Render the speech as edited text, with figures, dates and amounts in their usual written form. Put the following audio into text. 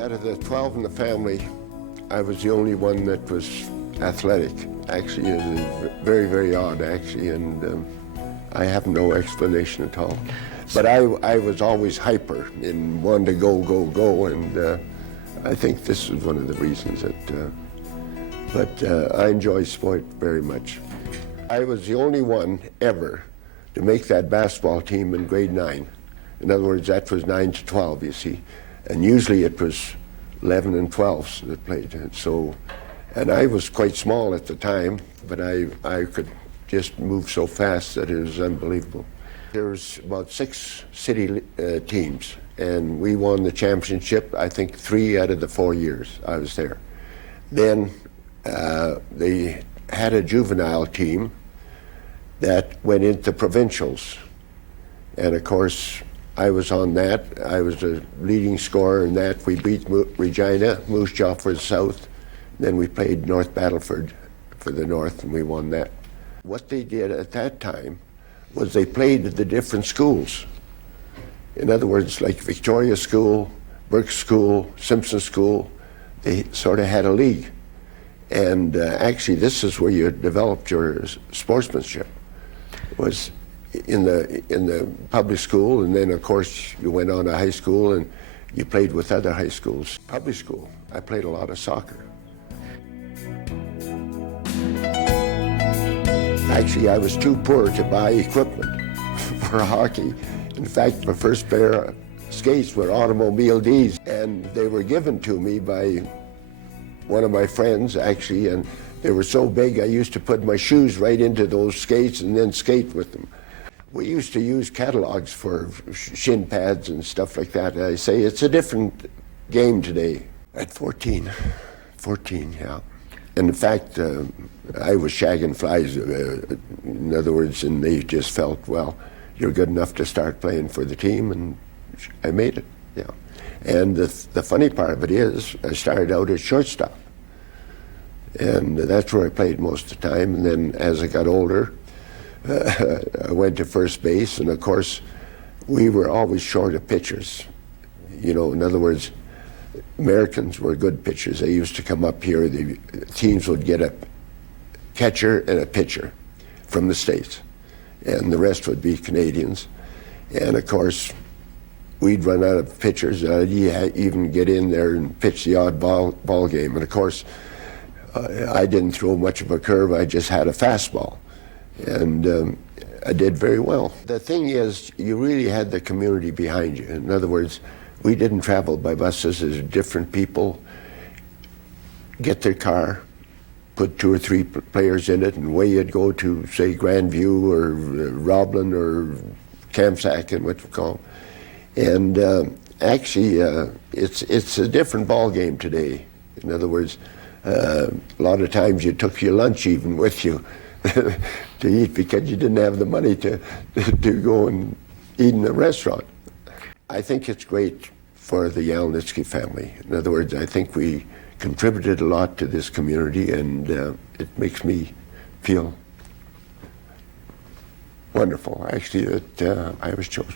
Out of the 12 in the family, I was the only one that was athletic. Actually, it was very, very odd, actually, and I have no explanation at all. But I was always hyper and wanted to go, go, go, and I think this is one of the reasons that, but I enjoy sport very much. I was the only one ever to make that basketball team in grade 9. In other words, that was 9 to 12, you see. And usually it was 11 and 12s that played. And I was quite small at the time, but I could just move so fast that it was unbelievable. There was about 6 city teams, and we won the championship, I think 3 out of the 4 years I was there. Then they had a juvenile team that went into provincials. And of course, I was on that. I was the leading scorer in that. We beat Regina, Moose Jaw for the South. Then we played North Battleford for the North, and we won that. What they did at that time was they played at the different schools. In other words, like Victoria School, Burke School, Simpson School, they sort of had a league. And actually, this is where you developed your sportsmanship, was in the public school, and then of course you went on to high school and you played with other high schools. Public school, I played a lot of soccer. Actually, I was too poor to buy equipment for hockey. In fact, my first pair of skates were automobile Ds, and they were given to me by one of my friends, actually, and they were so big I used to put my shoes right into those skates and then skate with them. We used to use catalogs for shin pads and stuff like that. I say it's a different game today. At 14, yeah. And in fact, I was shagging flies, in other words, and they just felt, well, you're good enough to start playing for the team, and I made it, yeah. And the funny part of it is, I started out as shortstop. And that's where I played most of the time. And then as I got older, I went to first base, and of course, we were always short of pitchers. You know, in other words, Americans were good pitchers. They used to come up here, the teams would get a catcher and a pitcher from the States, and the rest would be Canadians. And of course, we'd run out of pitchers. I'd even get in there and pitch the odd ball game. And of course, I didn't throw much of a curve, I just had a fastball. And I did very well. The thing is, you really had the community behind you. In other words, we didn't travel by buses. There's different people get their car, put 2 or 3 players in it, and away you'd go to, say, Grandview or Roblin or Kamsack and what we call them. And actually, it's a different ball game today. In other words, a lot of times you took your lunch even with you to eat because you didn't have the money to go and eat in a restaurant. I think it's great for the Yaholnitsky family. In other words, I think we contributed a lot to this community, and it makes me feel wonderful, actually, that I was chosen.